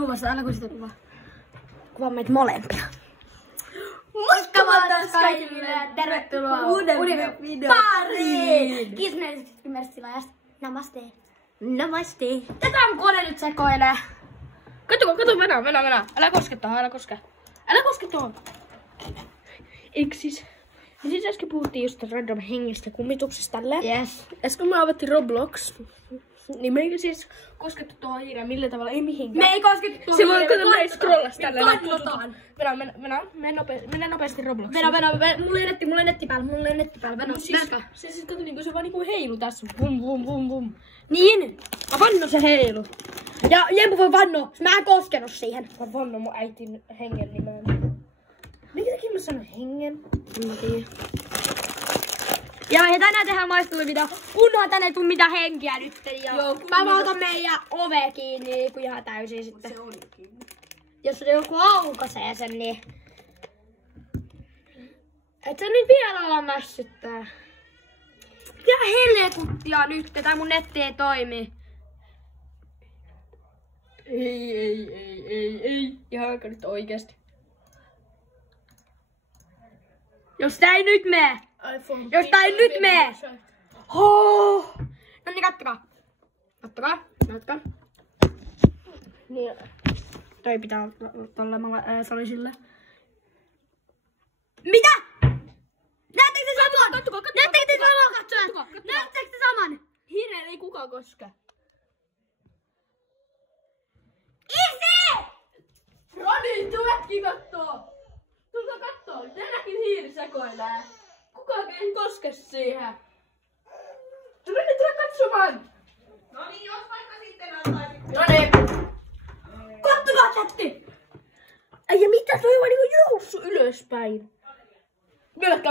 Kuvasta, älä kun sitä kuvaa. Kuvaa meitä molempia. Moikka vaan taas kaikille ja tervetuloa uuden videon pariin! Kiitos merkkiläjästä. Namaste. Namaste. Tätä on kone nyt sekoilee. Kato, mennään. Älä koske tohon, älä koske tohon. Eikö siis? Me siis äsken puhuttiin just random hengistä kummituksesta tälleen. Yes. Äsken me avattiin Roblox. Niin me ei siis koskettu tuohon hiireen millään tavalla, ei mihinkään. Me ei koskettu tuohon se voi kato näin scrollas tälleen. Mennään nopeasti Robloxiin. Mulla ei netti päällä. Se kato niinku se vaan niinku heilu tässä. Vum. Niin. Mä vanno se heilu. Ja Jempu voi vannoa, mä en koskenut siihen. Mä vanno mun äitin hengen nimeen. Minkä takia mä sanon hengen? Mä tiedän. Ja tänään tehdään maisteluvideo, kunhan tänne ei tuu mitään henkiä nyt. Ja Joo, mä otan meidän ove kiinni niinku ihan täysin sitten. Se oli kiinni. Jos joku aukaisee sen, niin... Et sä nyt vielä ala mässyttää. Mitä helekuttia nyt? Tää mun netti ei toimi. Ei. Ihan aika nyt oikeesti. Jos tää ei nyt mee! Jos tää ei nyt mee! No niin, kattokaa. Niin. Toi pitää tolle salisille. Mitä? Näettekö te saman? Kattokaa. Näettekö te saman, katsojat? Näettekö te saman? Hiireen ei kukaan koske. Isi! Roni, tuu äkkiä kattoo! Tulkaa kattoo, tänäkin hiiri sekoilee. Kukaan ei koske siihen. Roni, tule katsomaan! No niin, jos vaikka sitten antaisit. Roni! Kattokaa chatti! Ja mitä toi on niinku joussut ylöspäin? Mennään.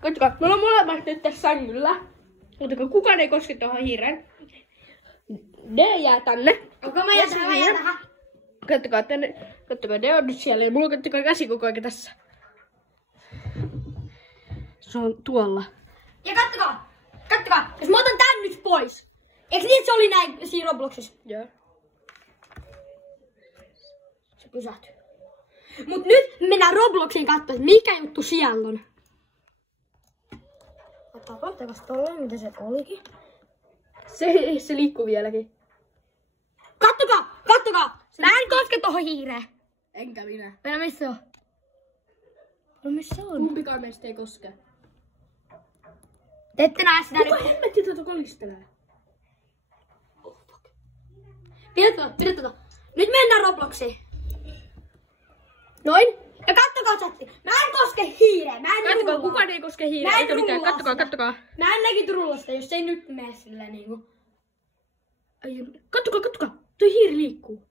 Katsokaa, me ollaan molemmat nyt tässä sängyllä. Katsokaa, kukaan ei koske tuohon hiireen. Ne jää tänne. Onko mä jää tähän? Katsokaa tänne. Katsokaa, ne on nyt siellä ja mulla on katsokaa käsi koko ajan tässä. Se on tuolla. Ja kattokaa, jos mä otan tän nyt pois. Eiks niin, että se oli näin siinä Robloxissa? Joo. Se pysähtyy. Mut nyt mennään Robloxiin katsoa, mikä juttu siellä on. Tapahtuuko tolle, mitä se olikin? Se liikkuu vieläkin. Kattokaa! Mä en koske tohon hiireen. Enkä minä. Mennä missä on? No missä on? Kumpikaan meistä ei koske. Te ette näe sitä Kuka nyt. hemmetti tuota kolistelee? Pidä tota. Nyt mennään Robloxiin. Noin. Ja kattokaa chatti. Mä en koske hiireen. Mä en Kattokaa, rullaa. kukaan ei koske hiireen. Mä en Eikä mitään. rullaa sitä. Kattokaa. Mä en legit rullasta, jos ei nyt mene silleen niinku. Kattokaa. Toi hiiri liikkuu.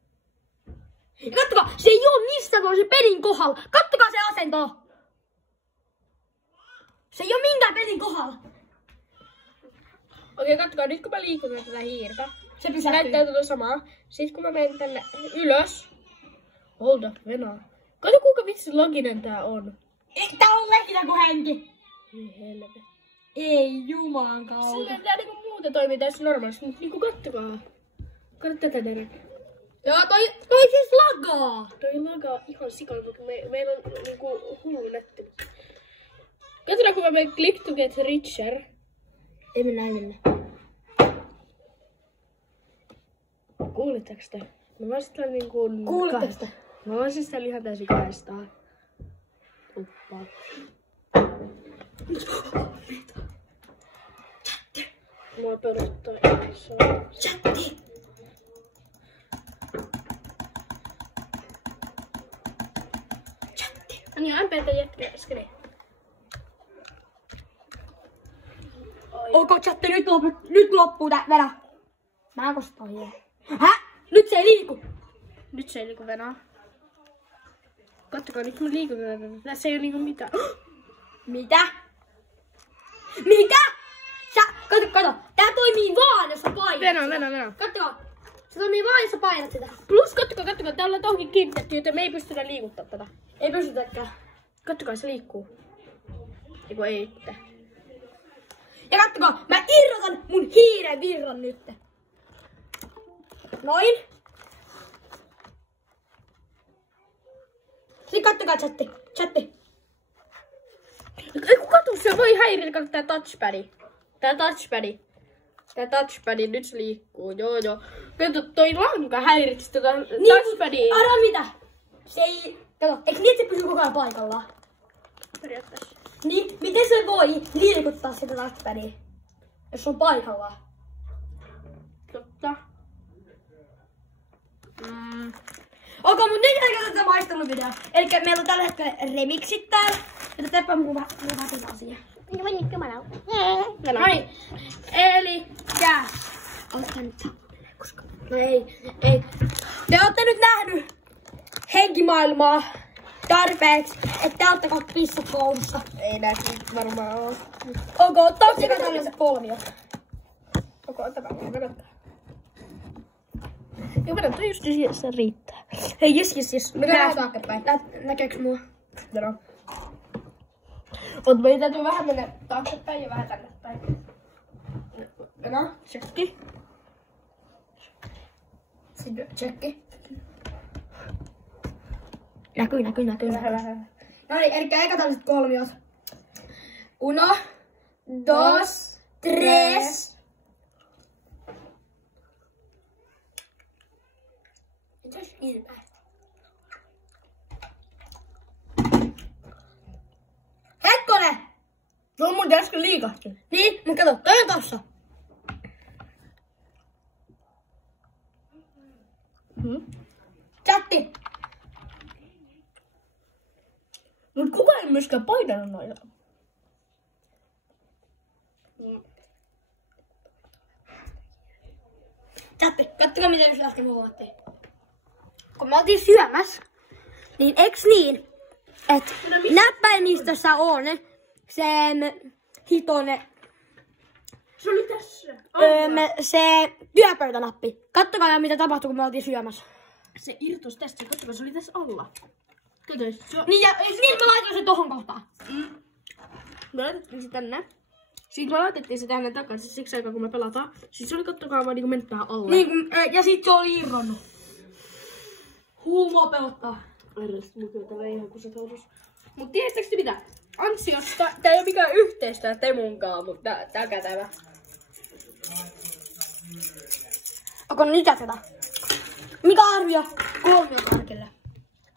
Ja kattokaa, se ei oo missään, kun se pelin kohdalla. Kattokaa se asento. Se ei oo minkään pelin kohdalla. Okei, kattokaa. Nyt kun mä liikun tätä hiirtä. Se Se pysähtyy. näyttää tuota samaa. Sitten kun mä menen tänne ylös. Hold up, venaa. Kato kuinka vitsi loginen tää on. Tää on legitä kuin henki. Ei helvetti. Ei juman kautta. Silleen tää niinku muuten toimii tässä normaalisti, mut niinku kattokaa. Kato tätä Derek. Joo, toi siis lagaa. Toi lagaa ihan sikana, mutta meillä on niinku hullu netti. Katsotaan kun mä menen click to get richer. Ei mennä sinne. Kuulitteko te? Mä vaan sitä niinku... Kuulitteko te? Mä vaan sitä ihan täysin kahdestaan. Uppaa. Mua pelottaa. Chatti. Niin on MPT jätkä skri. Ok, chatti, nyt loppuu tää. Venä. Mä en kosta tohon. Nyt se ei liiku. Nyt se ei niinku venaa. Kattokaa, nyt kun mä liikun tätä. Tässä ei oo niinku mitään. Mitä? Kato. Tää toimii vaan, jos sä painat. Venaa. Kattokaa. Se toimii vaan, jos sä painat sitä. Plus kattokaa. Täällä on tohonkin kiinnitetty, joten me ei pystytä liikuttaa tätä. Ei pystytäkään. Kattokaa, se liikkuu. Eiku ei itse. Ja kattokaa, mä irrotan mun hiiren virran nyt. Noin. kattokaa chatti. Chatti. Ei kun kato, se voi häiritä, kato tää touchpadi. Tää touchpadi, nyt se liikkuu, joo. Kato, toi lanka häiritsee tota touchpadia. Arvaa mitä? Se ei... Kato, eikö niin, että se pysyy koko ajan paikallaan? Periaatteessa. Niin, miten se voi liikuttaa sitä touchpadia? Jos se on paikallaan. Totta. Okei, mut nyt ei tätä maisteluvideo. Elikkä meillä on tällä hetkellä remixit täällä. Ja tätä mun vatin asia. No niin. Elikkä... Ootko nyt tappeleen, koska... No ei. Te ootte nyt nähnyt henkimaailmaa tarpeeksi, että te ootte kaksi pissat koulussa. Ei nää nyt varmaan oo. Onko, totsikaa tällaiset kolmiot. Onko, ottakaa, vedottaa. Joo, vedottaa just se riittää. Hei, jes. Mennään vähän taaksepäin. Näkeekö mua? No. Mut meidän täytyy vähän mennä taaksepäin ja vähän tänne päin. No, tsekki. Sitten tsekki. Näkyy. Vähän. No niin, elikkä eka tällaiset kolmiot. 1, 2, 3. Mitäs ilmeä? Hetkonen! No mun äsken liikahti. Niin, mut kato, toi on tossa. Chatti! Mut kukaan ei myöskään painanut noita. Chatti, kattokaa mitä just äsken huomattiin. Kun me oltiin syömässä, niin eiks niin, että näppäimistössä on sen hitonen Se oli tässä. se työpöytänappi. Kattokaa mitä tapahtui, kun me oltiin syömässä. Se irtos tästä, katsokaa, se oli tässä alla. Kato, se... Niin, ja niin mä laitoin sen tohon kohtaan. Me laitettiin se tänne. Sitten me laitettiin se tänne takaisin siksi aikaa, kun me pelataan. Sitten se oli kattokaa vaan niinku mennyt tähän alle. Niin, ja sit se oli irronnut. Mua pelottaa. Arrasta, mun kyllä täällä ihan kusat housus. Mut tiedättekö te mitä? Ansiosta, tää ei oo mikään yhteistä Temunkaan, mutta tää on kätevä. Onko nyt jatketaan? Mikä arvio? 3 karkelle.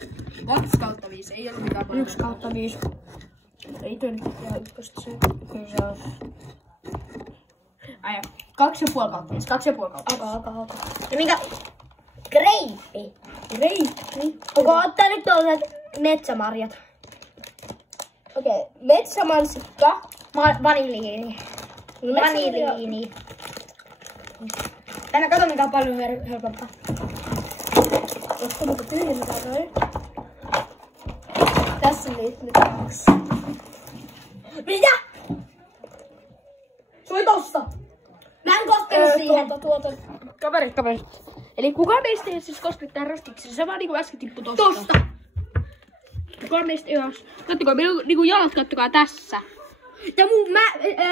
2/5, ei oo mikään paljon. 1/5. Ei toi nyt ihan ykköstä se. Kyllä se on. Aja, 2,5/5. Alkaa. Ja minkä? Greippi. Reippi. Onko ottaa nyt tuollaiset metsämarjat? Okei, metsämansikka. Vaniliini. Vaniliini. Tänä kato mikä on paljon helpompaa. Ootko muuta tyhjentää toi? Tässä on nyt 2. Mitä? Se oli tossa. Mä en koskenut siihen. Kaveri. Eli kukaan meistä ei siis koske tähän rostikseen. Se vaan niinku äsken tippui tosta. Tosta. Kukaan meistä ei oo. Kattokaa, minun niinku jalat kattokaa tässä. Ja mä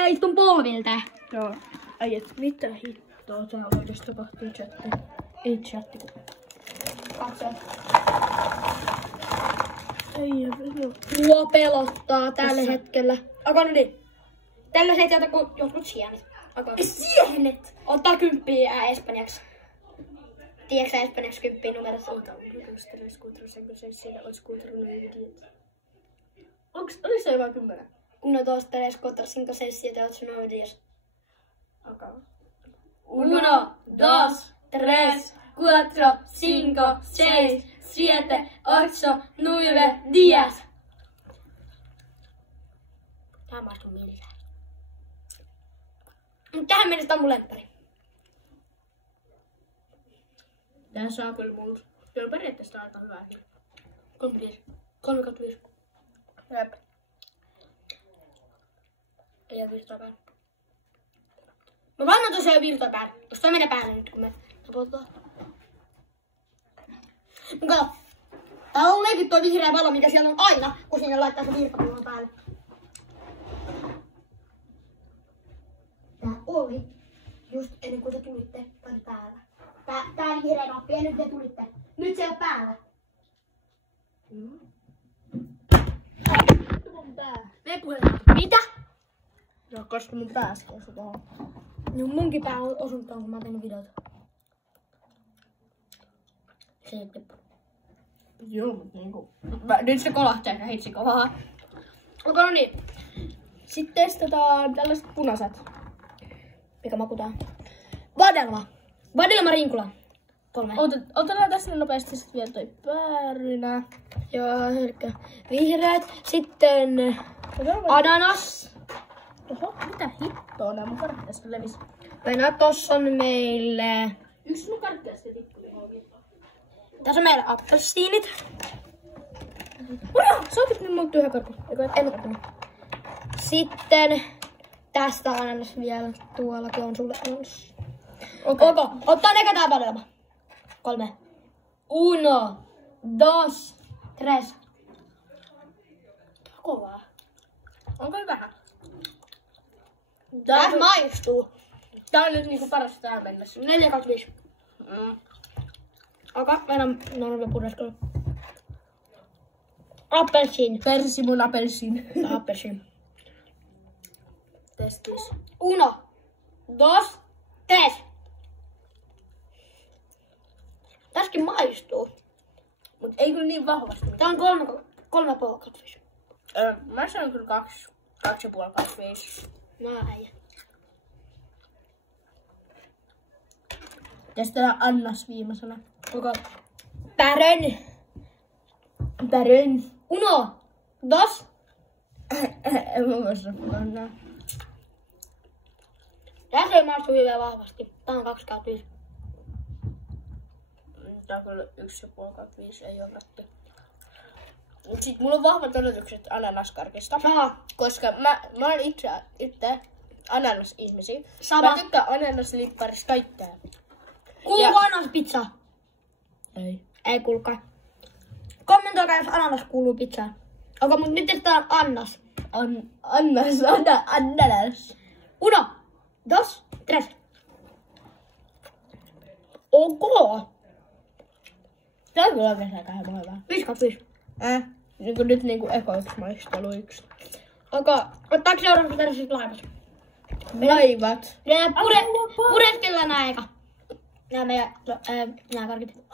istun polvilta. Joo. Ai et mitä hittoa täällä oikeesti tapahtuu chatti. Ei chatti. Katso. Ei joo. Mua pelottaa tällä hetkellä. Onko niin? Tällaiset jotkut sienet. Sienet? Ottaa 10 espanjaksi. Tiedätkö sä espanjaksi 10 numerossa? Olis se jotain 10? 1, 2, 3, 4, 5, 6, 7, 8, 9, 10. Okay. 1, 2, 3, 4, 5, 6, 7, 8, 9, 10. Tää maistuu millään. Tähän mennessä tää on mun lemppari. Tää saa kyllä multa. Se on periaatteessa aika hyvä. 3/5. Jep. Ei oo virtaa päällä. Mä vannan tosiaan virtaa päällä. Jos toi menee päälle nyt kun me tapotetaan. Mut kato. Täällä on leikit toi vihreä valo, mikä siellä on aina, kun sinne laittaa se virtapullon päälle. Tää oli just ennen kuin te tulitte tänne päällä. Tää vihreä nappi ja nyt te tulitte. Nyt se on päällä. Me puhutaan. Mitä? No, koska mun päässä osui tohon. No munkin pää on osunut tuohon, kun mä oon tehnyt videota. Se ei tippu. Joo, mut niinku... Nyt se kolahtaa ja hitsi kovaa. Okei, no niin. Sitten testataan tällaiset punaiset. Mikä maku tää? Vadelma. Vadelma rinkula. 3. Otetaan tässä nopeasti sit vielä toi päärynä. Joo, elikkä vihreät. Sitten ananas. Oho, mitä hittoa nää mun karkki äsken levisi? Tossa on meille... Yksi mun karkki äsken tippui johonkin. Tässä on meillä appelsiinit. Sä otit nyt multa yhden karkun. En ottanut. Sitten tästä ananas vielä. Tuollakin on sulle ananas. Okei. Ottaa eka tää vadelma. 3. 1, 2, 3. Kovaa. Onko vähän? Tää maistuu. Tää on nyt niinku parasta tähän mennessä. 4, 2, 5. Okei, mennään normi pureskelu. Appelsiin. Persimun apelsin. Appelsiin. Testis. 1, 2, 3. Tässäkin maistuu. Mut ei kyllä niin vahvasti. Tää on 3,5, 2, 5. Mä sanon kyllä 2,5, 2,5. Näin. Testataan annas viimeisenä. Okei. Pären. 1, 2. En mä voi sanoa. Tässä ei maistu hyvin vahvasti. Tää on 2/5. Tää on kyllä 1,5, 2,5 ei oo ratti. Mut sit mulla on vahvat odotukset ananaskarkista. Sama. Koska mä oon itse ananas-ihmisiä. Sama. Mä tykkään ananaslipparista kaikkea. Kuuluuko ananas pizza? Ei. Ei kuulukaan. Kommentoikaa, jos ananas kuuluu pizzaan. Okei, mut nyt testataan annas. Ananas. 1, 2, 3. Ok. Tää on kyllä oikeesti aika hyvä. 5/5. Niinku nyt niinku ekoiksi maisteluiksi. Okei, ottaako seuraavaksi tällaiset laivat? Laivat. Pureskellaan nää eka. Nää meidän nää karkit.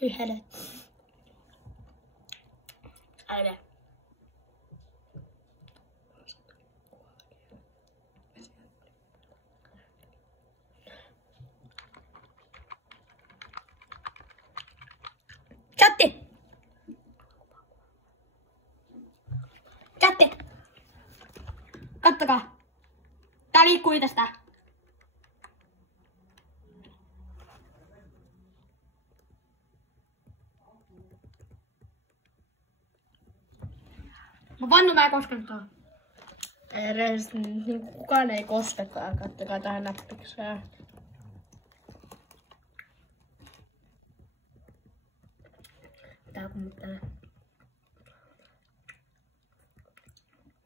Hyi helvet. Älä. Chatti! Chatti! Kattokaa. Tää liikkuu itsestään. Mä vannon, mä en koskenut tuohon. Edes niin kukaan ei koskekaan. Kattokaa tähän näppikseen. Tää kummittelee.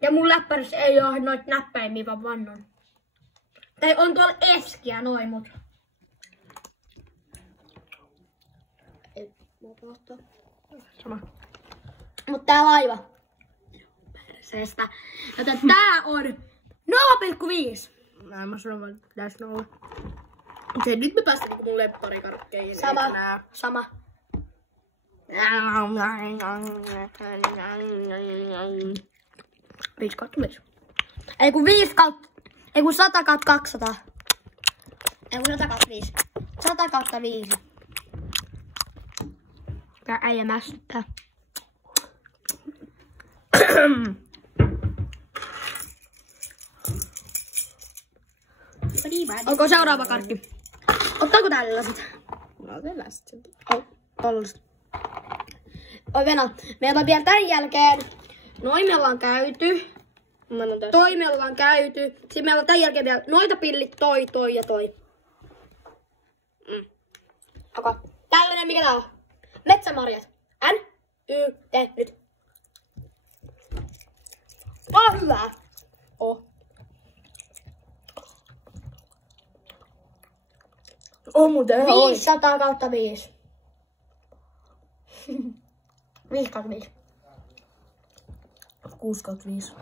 Ja mun läppärissä ei oo noit näppäimiä, vaan vannon. Tai on tuolla eskiä noin, mut. Ei mua kohtaa. Sama. Mut tää laiva. Perseestä. Joten tää on 0,5. Mä sanon vaan, että pitäis olla. Okei, nyt me päästään niinku mun lepparikarkkeihin. Sama. Viisi kautta 5. Ei kun 100 kautta 200. Ei kun 100 kautta 5. 100 kautta 5. Tää äijä mästyttää. Onko seuraava karkki? Ottaako tällaiset? No otetaan sitten. Tällaiset. Oi Venä, meillä on vielä tän jälkeen. Noin me ollaan käyty. Toi me ollaan käyty. Sitten meillä on tän jälkeen vielä noita pillit, toi ja toi. Okei. Tällainen, mikä tää on? Metsämarjat. N-Y-T, nyt. Hyvää. On muuten ihan 500 kautta 5. 5 kautta 5. 6/5.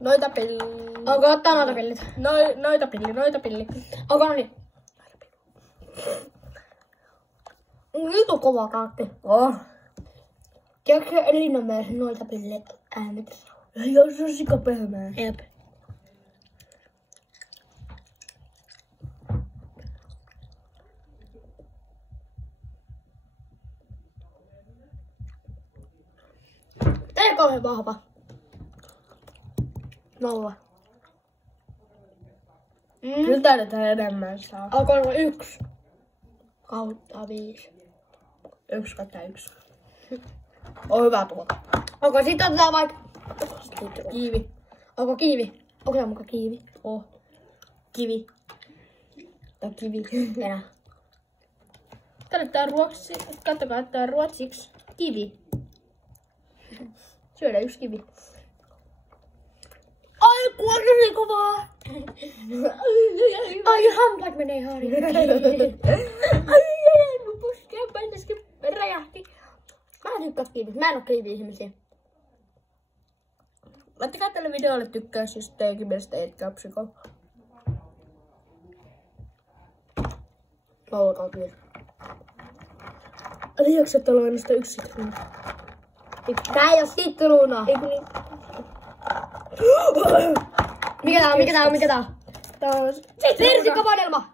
Noita pilli. Onko ottaa noita pillit? Noita pilli. Onko no niin? Nyt on kova kaakki. Oh. Tiedätkö Elinamere noita pillit äänet? Joo, se on sikapehmää. Jep. Tää ei kauhean vahva. 0. Kyllä täällä enemmän saa. Onko 1/5? 1/1. On hyvä tuo. Onko sit otetaan vaikka... Kiivi. Onko kiivi? Onko se muka kiivi? Oh. Kivi. Tai kivi. Enää. Kattokaa, että on ruotsiksi kivi. Syödä 1 kivi. Ai kun on niin kovaa! Ai hampaat menee harjoin. Ai, mun puskeen päin äsken räjähti. Mä en tykkää kiivistä. Mä en oo kiivi-ihmisiä. Laittakaa tälle videolle tykkäys, jos teikin mielestä et kapsiko. 0/5. Liiaks, että on ainoastaan 1 sitruuna. Tää ei oo sitruuna. Ei kun niin. Mikä tää on? Tää on Persikkavanelma!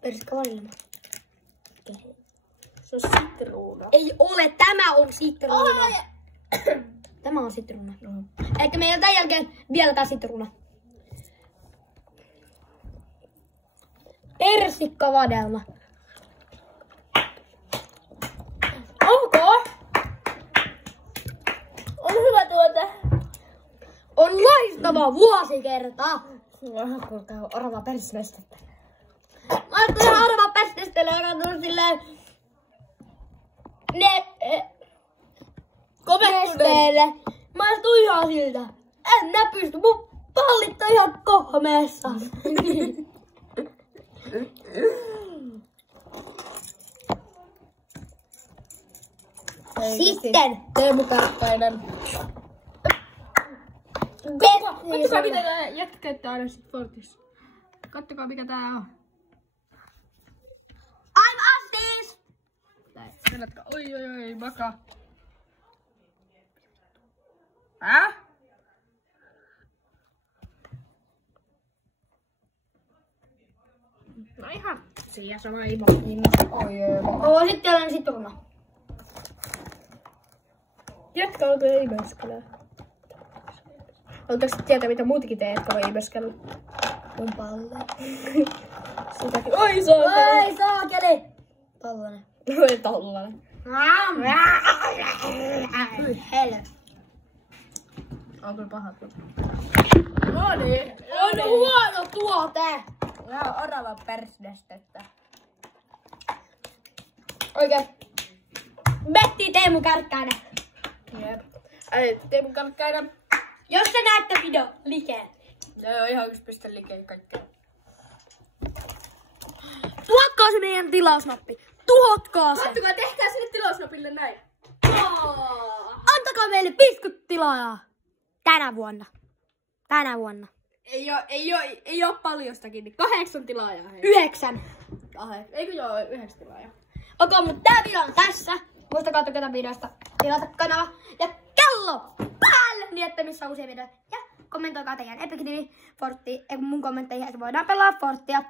Persikkavanelma. Se on sitruuna. Ei ole, tämä on sitruuna. Tämä on sitruuna. Eikä meillä tämän jälkeen vielä tää sitruuna. Persikkavadelma. Onko? On hyvä tuote. On loistava vuosikerta. Tää on orava persnestettä. Mä ajattelin ihan arvaa pestistellä ja katsoin silleen... Nesteelle. Mä astuin ihan siltä. En nää pysty. Mun pallit on ihan kohmeessa. Sitten. Teemu Kärkkäinen. Kattokaa mitä tää jätkäyttää aina sit Fortissa. Kattokaa mikä tää on. I'm Astis! Kannatkaa. Oi, makaa. No ihan siinä sama ilma. Oo, sitten olen sitruuna. Jätkä alkoi imeskellä. Haluatko tietää mitä muutakin teet, jotka voi imeskellä? Mun palle. Sitäkin. Oi saakeli! Ai saakeli! Tollanen. Oi tollanen. Helle. On kyllä paha tuota. No niin. On huono tuote. Vähän orava persnestettä. Oikein. Bettii Teemu Kärkkäinen. Jep. Ei, Teemu Kärkkäinen. Jos te näette video, like. Se on ihan 1 piste like kaikkea. Tuhotkaa se meidän tilausnappi. Tuhotkaa se. Kattokaa, tehkää sille tilausnapille näin. Antakaa meille 50 tilaajaa. Tänä vuonna. Ei oo paljostakin, niin 8 tilaajaa. Hei. 9. Eikö joo, 9 tilaajaa. Okei, mutta tää video on tässä. Muistakaa tykätä videosta, tilata kanava ja kello päälle, niin että missä on uusia videoita. Ja kommentoikaa teidän Epic-nimi Fortti, mun kommentteihin, että voidaan pelaa Forttia.